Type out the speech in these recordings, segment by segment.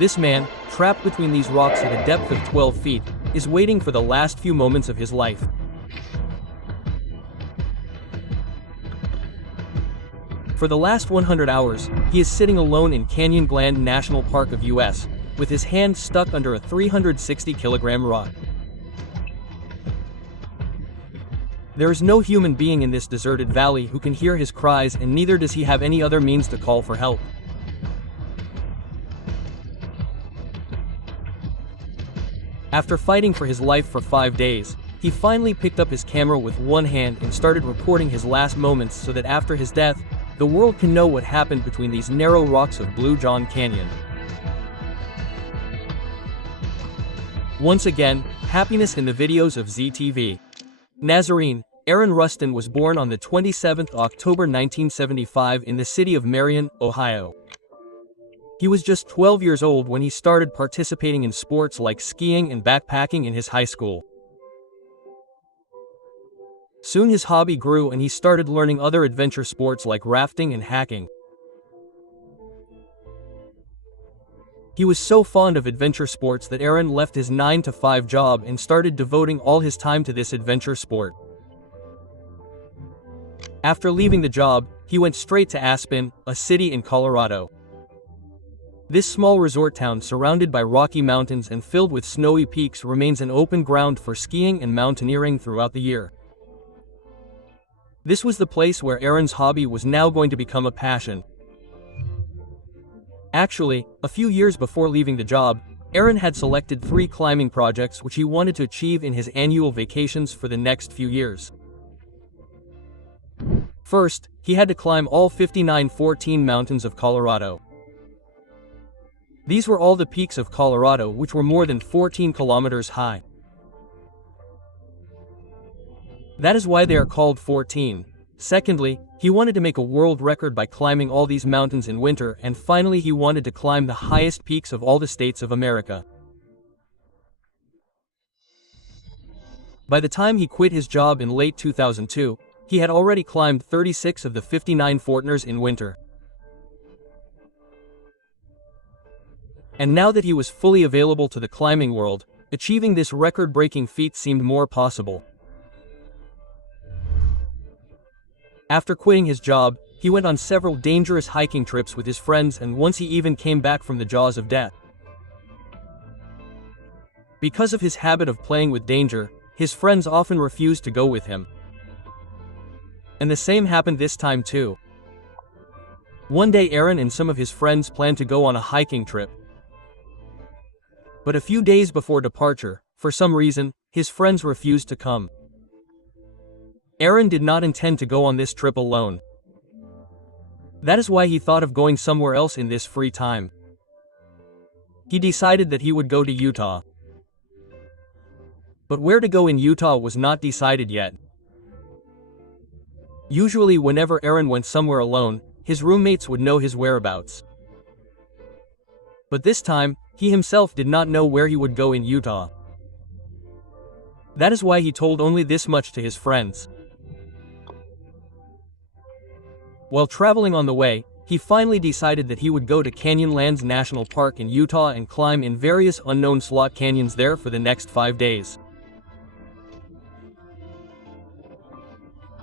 This man, trapped between these rocks at a depth of 12 feet, is waiting for the last few moments of his life. For the last 100 hours, he is sitting alone in Canyonland National Park of US, with his hand stuck under a 360-kilogram rock. There is no human being in this deserted valley who can hear his cries, and neither does he have any other means to call for help. After fighting for his life for 5 days, he finally picked up his camera with one hand and started recording his last moments so that after his death, the world can know what happened between these narrow rocks of Blue John Canyon. Once again, happiness in the videos of ZTV. Nazarene, Aaron Rustin was born on the 27th October 1975 in the city of Marion, Ohio. He was just 12 years old when he started participating in sports like skiing and backpacking in his high school. Soon his hobby grew and he started learning other adventure sports like rafting and hiking. He was so fond of adventure sports that Aaron left his 9-to-5 job and started devoting all his time to this adventure sport. After leaving the job, he went straight to Aspen, a city in Colorado. This small resort town surrounded by rocky mountains and filled with snowy peaks remains an open ground for skiing and mountaineering throughout the year. This was the place where Aaron's hobby was now going to become a passion. Actually, a few years before leaving the job, Aaron had selected 3 climbing projects which he wanted to achieve in his annual vacations for the next few years. First, he had to climb all 5914 mountains of Colorado. These were all the peaks of Colorado, which were more than 14 kilometers high. That is why they are called 14. Secondly, he wanted to make a world record by climbing all these mountains in winter, and finally he wanted to climb the highest peaks of all the states of America. By the time he quit his job in late 2002, he had already climbed 36 of the 59 Fortners in winter. And now that he was fully available to the climbing world, achieving this record-breaking feat seemed more possible. After quitting his job, he went on several dangerous hiking trips with his friends, and once he even came back from the jaws of death. Because of his habit of playing with danger, his friends often refused to go with him. And the same happened this time too. One day Aaron and some of his friends planned to go on a hiking trip. But a few days before departure, for some reason, his friends refused to come. Aaron did not intend to go on this trip alone. That is why he thought of going somewhere else in this free time. He decided that he would go to Utah. But where to go in Utah was not decided yet. Usually whenever Aaron went somewhere alone, his roommates would know his whereabouts. But this time, he himself did not know where he would go in Utah. That is why he told only this much to his friends. While traveling on the way, he finally decided that he would go to Canyonlands National Park in Utah and climb in various unknown slot canyons there for the next 5 days.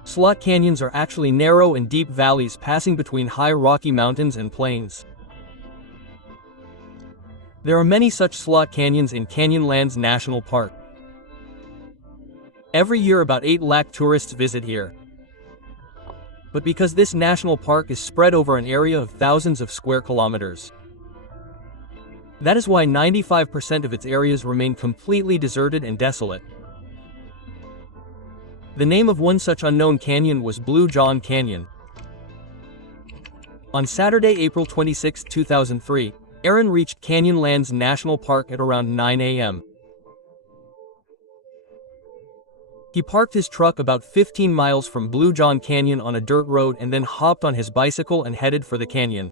Slot canyons are actually narrow and deep valleys passing between high rocky mountains and plains. There are many such slot canyons in Canyonlands National Park. Every year about 8 lakh tourists visit here. But because this national park is spread over an area of thousands of square kilometers, that is why 95% of its areas remain completely deserted and desolate. The name of one such unknown canyon was Blue John Canyon. On Saturday, April 26, 2003, Aaron reached Canyonlands National Park at around 9 a.m. He parked his truck about 15 miles from Blue John Canyon on a dirt road and then hopped on his bicycle and headed for the canyon.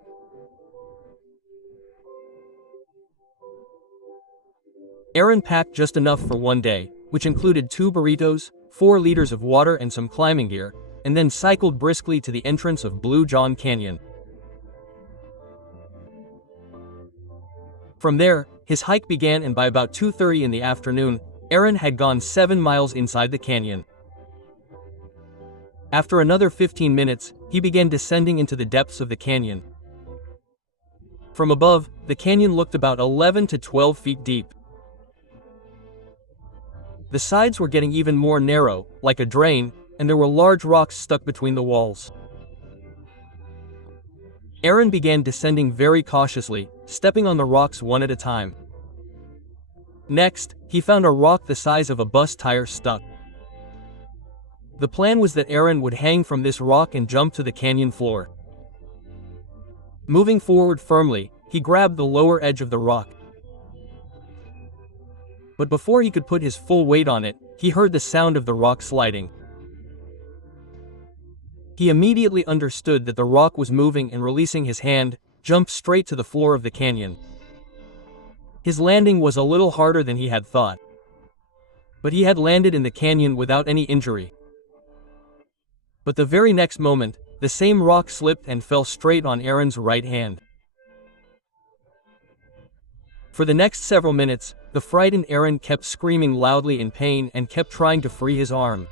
Aaron packed just enough for one day, which included 2 burritos, 4 liters of water and some climbing gear, and then cycled briskly to the entrance of Blue John Canyon. From there, his hike began, and by about 2:30 in the afternoon, Aaron had gone 7 miles inside the canyon. After another 15 minutes, he began descending into the depths of the canyon. From above, the canyon looked about 11 to 12 feet deep. The sides were getting even more narrow, like a drain, and there were large rocks stuck between the walls. Aaron began descending very cautiously, stepping on the rocks one at a time. Next, he found a rock the size of a bus tire stuck. The plan was that Aaron would hang from this rock and jump to the canyon floor. Moving forward firmly, he grabbed the lower edge of the rock. But before he could put his full weight on it, he heard the sound of the rock sliding. He immediately understood that the rock was moving, and releasing his hand, jumped straight to the floor of the canyon. His landing was a little harder than he had thought. But he had landed in the canyon without any injury. But the very next moment, the same rock slipped and fell straight on Aaron's right hand. For the next several minutes, the frightened Aaron kept screaming loudly in pain and kept trying to free his arm.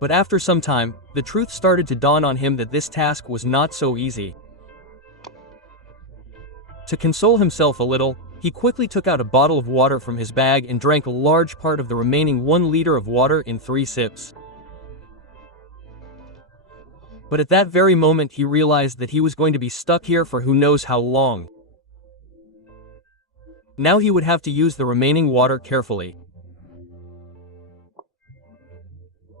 But after some time, the truth started to dawn on him that this task was not so easy. To console himself a little, he quickly took out a bottle of water from his bag and drank a large part of the remaining 1 liter of water in 3 sips. But at that very moment he realized that he was going to be stuck here for who knows how long. Now he would have to use the remaining water carefully.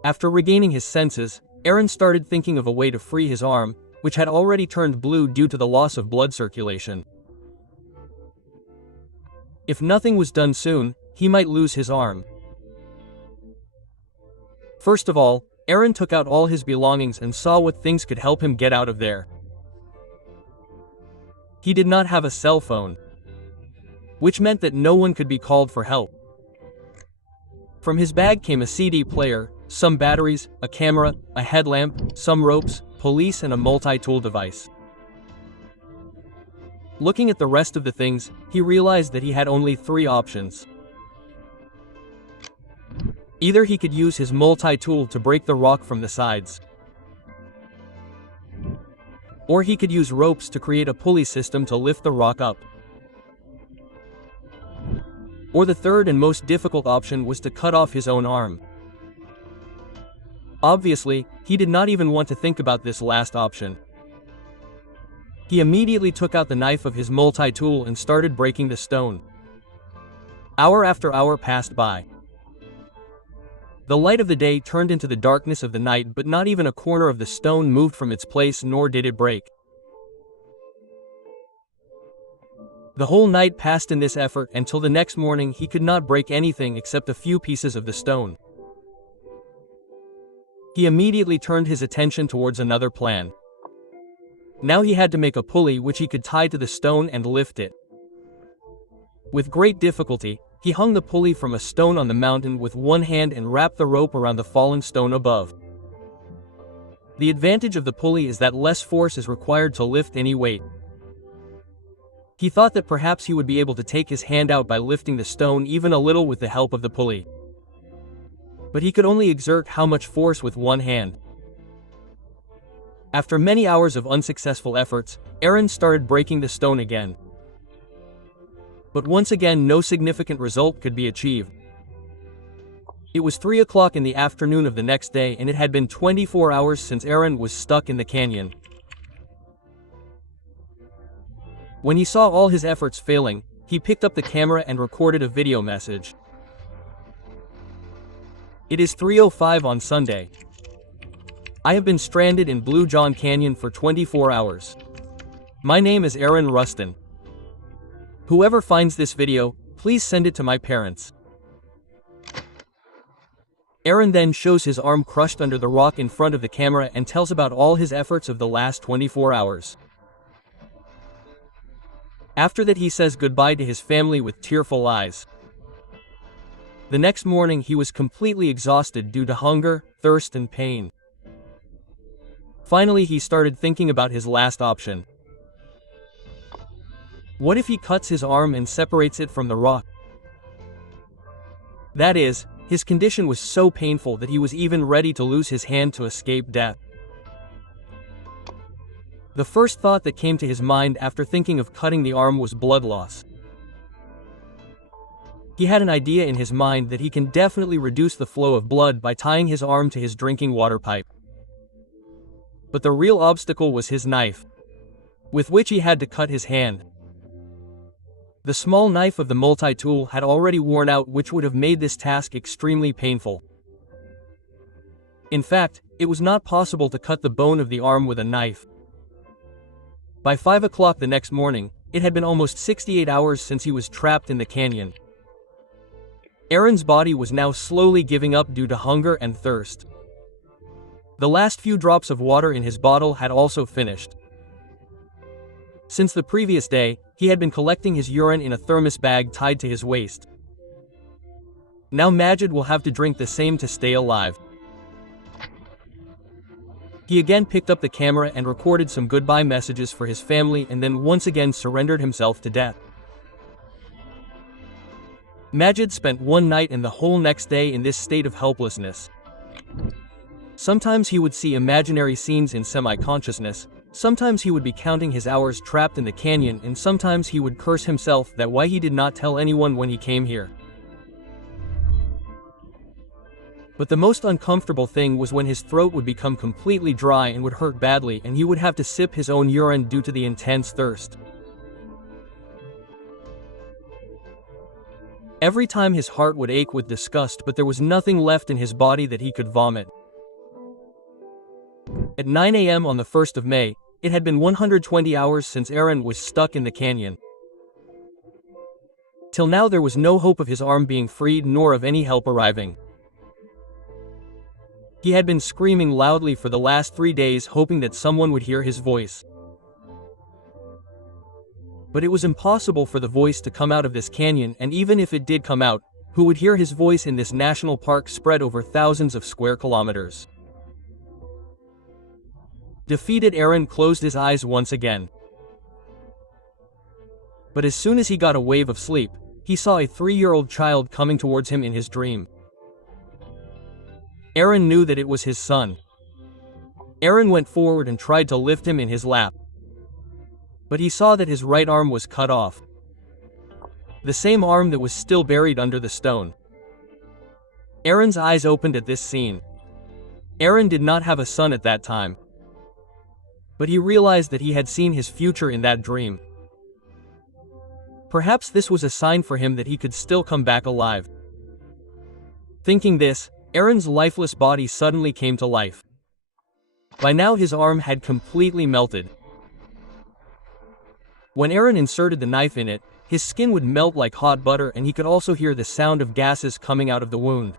After regaining his senses, Aaron started thinking of a way to free his arm, which had already turned blue due to the loss of blood circulation. If nothing was done soon, he might lose his arm. First of all, Aaron took out all his belongings and saw what things could help him get out of there. He did not have a cell phone, which meant that no one could be called for help. From his bag came a CD player, some batteries, a camera, a headlamp, some ropes, police, and a multi-tool device. Looking at the rest of the things, he realized that he had only 3 options. Either he could use his multi-tool to break the rock from the sides, or he could use ropes to create a pulley system to lift the rock up. Or the third and most difficult option was to cut off his own arm. Obviously, he did not even want to think about this last option. He immediately took out the knife of his multi-tool and started breaking the stone. Hour after hour passed by. The light of the day turned into the darkness of the night, but not even a corner of the stone moved from its place, nor did it break. The whole night passed in this effort until the next morning he could not break anything except a few pieces of the stone. He immediately turned his attention towards another plan. Now he had to make a pulley which he could tie to the stone and lift it. With great difficulty, he hung the pulley from a stone on the mountain with one hand and wrapped the rope around the fallen stone above. The advantage of the pulley is that less force is required to lift any weight. He thought that perhaps he would be able to take his hand out by lifting the stone even a little with the help of the pulley. But he could only exert how much force with one hand. After many hours of unsuccessful efforts, Aaron started breaking the stone again. But once again no significant result could be achieved. It was 3 o'clock in the afternoon of the next day, and it had been 24 hours since Aaron was stuck in the canyon. When he saw all his efforts failing, he picked up the camera and recorded a video message. It is 3:05 on Sunday. I have been stranded in Blue John Canyon for 24 hours. My name is Aaron Rustin. Whoever finds this video, please send it to my parents. Aaron then shows his arm crushed under the rock in front of the camera and tells about all his efforts of the last 24 hours. After that he says goodbye to his family with tearful eyes. The next morning he was completely exhausted due to hunger, thirst, and pain. Finally he started thinking about his last option. What if he cuts his arm and separates it from the rock? That is, his condition was so painful that he was even ready to lose his hand to escape death. The first thought that came to his mind after thinking of cutting the arm was blood loss. He had an idea in his mind that he can definitely reduce the flow of blood by tying his arm to his drinking water pipe. But the real obstacle was his knife, with which he had to cut his hand. The small knife of the multi-tool had already worn out, which would have made this task extremely painful. In fact, it was not possible to cut the bone of the arm with a knife. By 5 o'clock the next morning, it had been almost 68 hours since he was trapped in the canyon. Aaron's body was now slowly giving up due to hunger and thirst. The last few drops of water in his bottle had also finished. Since the previous day, he had been collecting his urine in a thermos bag tied to his waist. Now Majid will have to drink the same to stay alive. He again picked up the camera and recorded some goodbye messages for his family, and then once again surrendered himself to death. Majid spent one night and the whole next day in this state of helplessness. Sometimes he would see imaginary scenes in semi-consciousness, sometimes he would be counting his hours trapped in the canyon, and sometimes he would curse himself that why he did not tell anyone when he came here. But the most uncomfortable thing was when his throat would become completely dry and would hurt badly, and he would have to sip his own urine due to the intense thirst. Every time his heart would ache with disgust, but there was nothing left in his body that he could vomit. At 9 a.m. on the 1st of May, it had been 120 hours since Aaron was stuck in the canyon. Till now there was no hope of his arm being freed nor of any help arriving. He had been screaming loudly for the last 3 days, hoping that someone would hear his voice. But it was impossible for the voice to come out of this canyon, and even if it did come out, who would hear his voice in this national park spread over thousands of square kilometers? Defeated, Aaron closed his eyes once again. But as soon as he got a wave of sleep, he saw a 3-year-old child coming towards him in his dream. Aaron knew that it was his son. Aaron went forward and tried to lift him in his lap. But he saw that his right arm was cut off. The same arm that was still buried under the stone. Aaron's eyes opened at this scene. Aaron did not have a son at that time. But he realized that he had seen his future in that dream. Perhaps this was a sign for him that he could still come back alive. Thinking this, Aaron's lifeless body suddenly came to life. By now his arm had completely melted. When Aaron inserted the knife in it, his skin would melt like hot butter, and he could also hear the sound of gases coming out of the wound.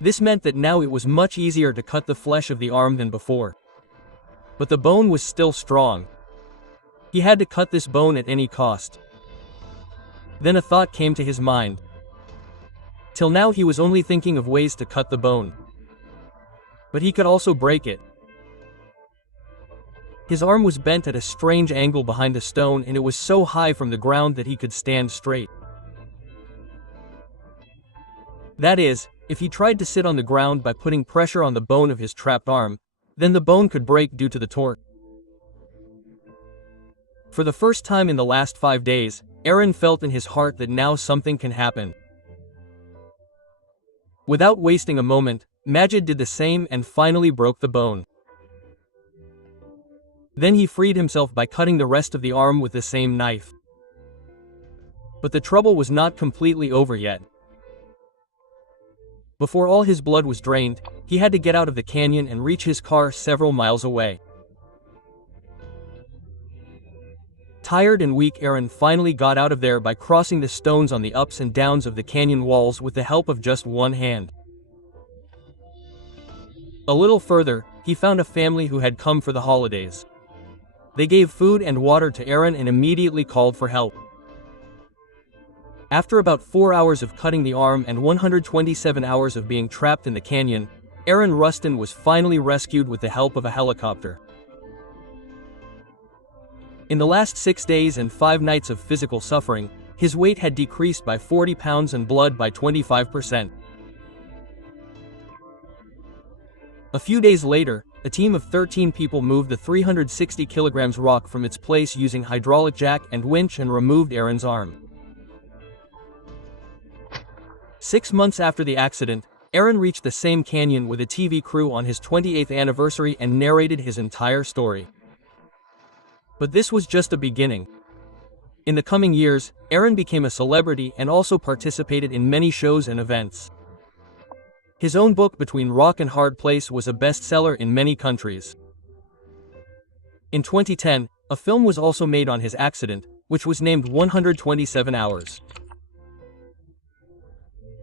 This meant that now it was much easier to cut the flesh of the arm than before. But the bone was still strong. He had to cut this bone at any cost. Then a thought came to his mind. Till now he was only thinking of ways to cut the bone. But he could also break it. His arm was bent at a strange angle behind the stone, and it was so high from the ground that he could stand straight. That is, if he tried to sit on the ground by putting pressure on the bone of his trapped arm, then the bone could break due to the torque. For the first time in the last 5 days, Aaron felt in his heart that now something can happen. Without wasting a moment, Majid did the same and finally broke the bone. Then he freed himself by cutting the rest of the arm with the same knife. But the trouble was not completely over yet. Before all his blood was drained, he had to get out of the canyon and reach his car several miles away. Tired and weak, Aaron finally got out of there by crossing the stones on the ups and downs of the canyon walls with the help of just one hand. A little further, he found a family who had come for the holidays. They gave food and water to Aaron and immediately called for help. After about 4 hours of cutting the arm and 127 hours of being trapped in the canyon, Aaron Rustin was finally rescued with the help of a helicopter. In the last 6 days and 5 nights of physical suffering, his weight had decreased by 40 pounds and blood by 25%. A few days later, a team of 13 people moved the 360 kilograms rock from its place using hydraulic jack and winch and removed Aaron's arm. 6 months after the accident, Aaron reached the same canyon with a TV crew on his 28th anniversary and narrated his entire story. But this was just the beginning. In the coming years, Aaron became a celebrity and also participated in many shows and events. His own book Between Rock and Hard Place was a bestseller in many countries. In 2010, a film was also made on his accident, which was named 127 Hours.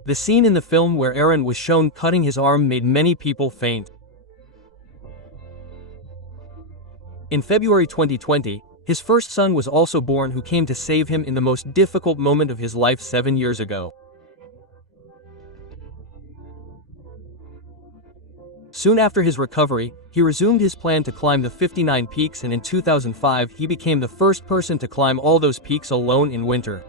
The scene in the film where Aaron was shown cutting his arm made many people faint. In February 2020, his first son was also born, who came to save him in the most difficult moment of his life 7 years ago. Soon after his recovery, he resumed his plan to climb the 59 peaks, and in 2005 he became the first person to climb all those peaks alone in winter.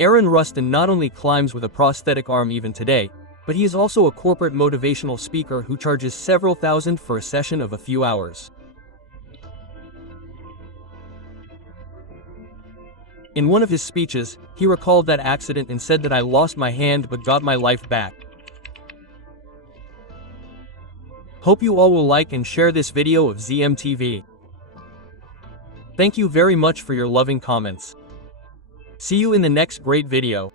Aaron Rustin not only climbs with a prosthetic arm even today, but he is also a corporate motivational speaker who charges several thousand for a session of a few hours. In one of his speeches, he recalled that accident and said that I lost my hand but got my life back. Hope you all will like and share this video of ZMTV. Thank you very much for your loving comments. See you in the next great video.